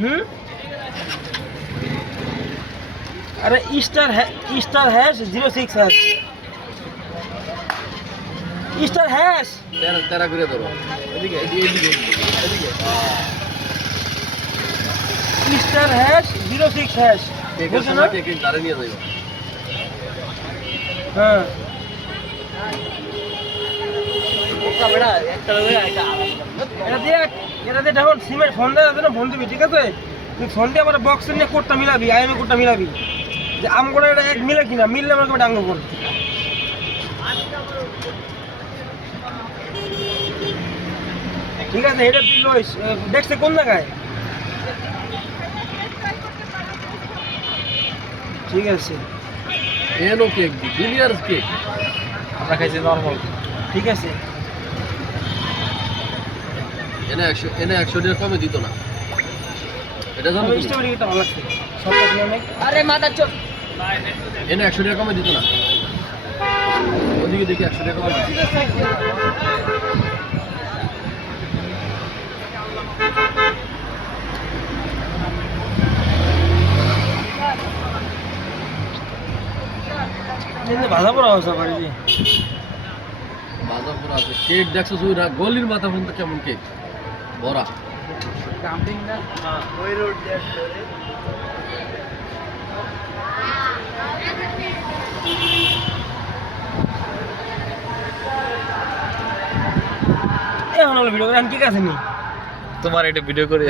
হুম আরে star hash 06 hash star hash তেরা করে ধরো এদিকে এদিকে এদিকে স্টার হ্যাশ 06 হ্যাশ বুঝছো না? কে তারে নিয়ে যাইবা হ্যাঁ এটা দিয়ে এখন সিমের ফোন দেওয়া আছে না ফোন দিবি ঠিক আছে তুই ফোন দিয়ে আবার বক্সে নিয়ে কোডটা মিলাবি আইএমএ কোডটা মিলাবি যে আম করে এটা এক মিলে কিনা মিললে আমাকে ডাঙ্গো কর ঠিক আছে এটা তুই লইস দেখছে কোন জায়গায় ঠিক আছে এনো কেক দুনিয়ার কেক আমরা খাইছি নরমাল ঠিক আছে এনে 100 টাকা কমে দিত না এটা জানো আমি স্ট্রবেরি এটা ভালো লাগছে সবটা দিয়ে অনেক আরে মাথা চোখ এনে 100 টাকা কমে দিত না ওদিকে দেখি 100 টাকা কমে ভাজা পড়া হচ্ছে বাড়িতে বাজা পুরো আছে কেক দেখছো তুই গলির মাথা পর্যন্ত কেমন কেক বড়া কাম্পিং না ওই রোড দিয়ে এখন হলো ভিডিও করে আমি ঠিক আছে নি তোমার এটা ভিডিও করে